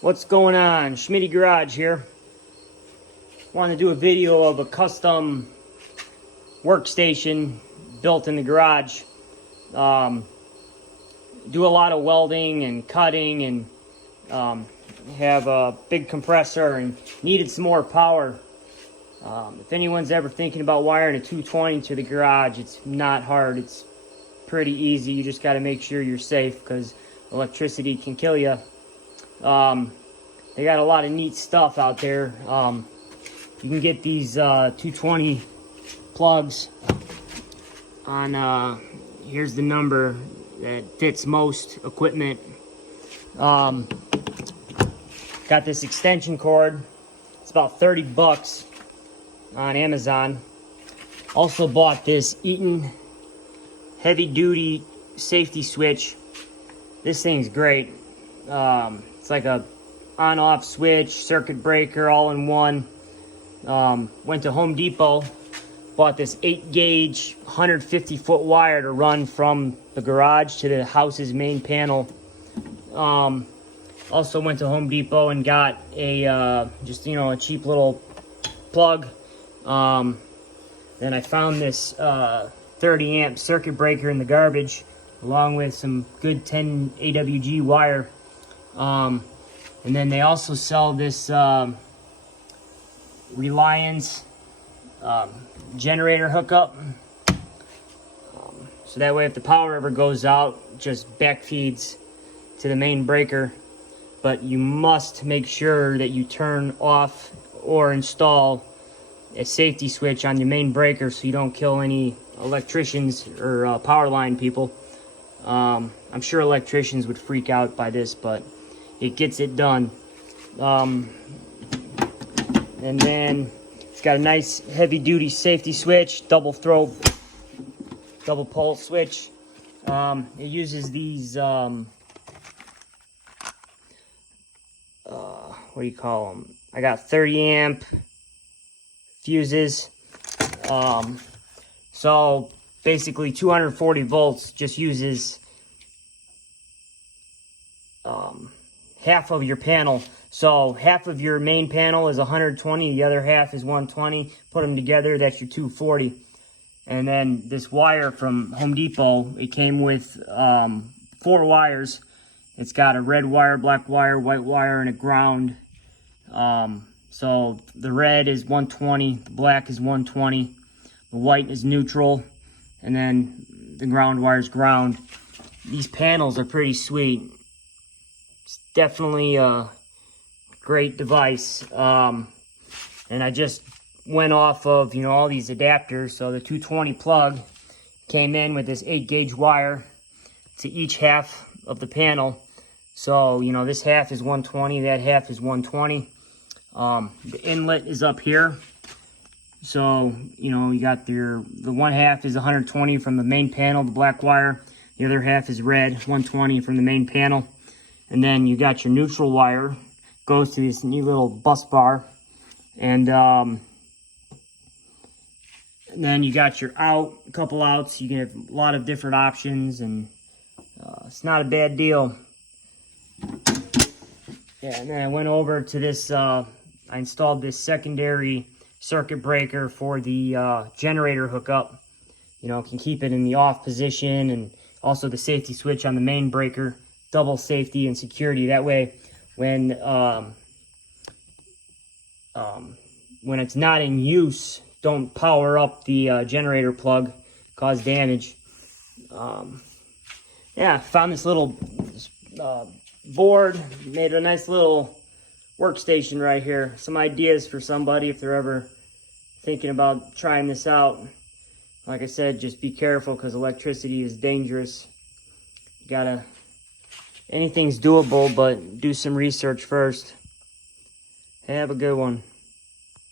What's going on? Schmitty Garage here. Want to do a video of a custom workstation built in the garage. Do a lot of welding and cutting and have a big compressor and needed some more power. If anyone's ever thinking about wiring a 220 to the garage, it's not hard. It's pretty easy. You just got to make sure you're safe because electricity can kill you. They got a lot of neat stuff out there. You can get these 220 plugs on, here's the number that fits most equipment. Got this extension cord. It's about 30 bucks on Amazon. Also bought this Eaton heavy duty safety switch. This thing's great. It's like a on-off switch, circuit breaker, all in one. Went to Home Depot, bought this 8-gauge 150-foot wire to run from the garage to the house's main panel. Also went to Home Depot and got a just a cheap little plug. Then I found this 30 amp circuit breaker in the garbage, along with some good 10 AWG wire. And then they also sell this Reliance generator hookup. So that way if the power ever goes out, just back feeds to the main breaker. But you must make sure that you turn off or install a safety switch on your main breaker so you don't kill any electricians or power line people. I'm sure electricians would freak out by this, but it gets it done. And then it's got a nice heavy duty safety switch, double throw, double pole switch. It uses these, what do you call them? I got 30 amp fuses. So basically 240 volts just uses half of your panel. So half of your main panel is 120, the other half is 120. Put them together, that's your 240. And then this wire from Home Depot, it came with 4 wires. It's got a red wire, black wire, white wire, and a ground. So the red is 120, the black is 120, the white is neutral, and then the ground wire is ground. These panels are pretty sweet. It's definitely a great device. And I just went off of, all these adapters. So the 220 plug came in with this 8-gauge wire to each half of the panel. So, this half is 120, that half is 120. The inlet is up here. So, you got the one half is 120 from the main panel, the black wire. The other half is red, 120 from the main panel. And then you got your neutral wire, goes to this neat little bus bar. And then you got your out, a couple outs. You can have a lot of different options, and it's not a bad deal. Yeah, and then I went over to this, I installed this secondary circuit breaker for the generator hookup. Can keep it in the off position, and also the safety switch on the main breaker, double safety and security. That way, when it's not in use, don't power up the generator plug, cause damage. Yeah, found this little board, made a nice little workstation right here. Some ideas for somebody if they're ever thinking about trying this out. Like I said, just be careful because electricity is dangerous. You gotta, anything's doable, but do some research first. Have a good one.